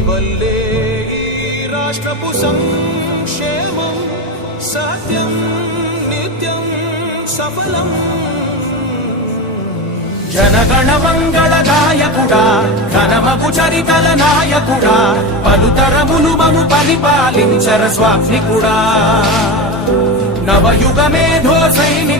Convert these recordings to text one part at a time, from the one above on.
వల్లే ఈ రాష్ట్రపు సంక్షేమం సత్యం నిత్యం సఫలం. జనగణ మంగళ గాయకుడా ఘనమగు చరితల నాయకుడా పలుతరములు మము పరిపాలించర స్వామికుడా. నవయుగ మేధో సైనికుడా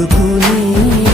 僕に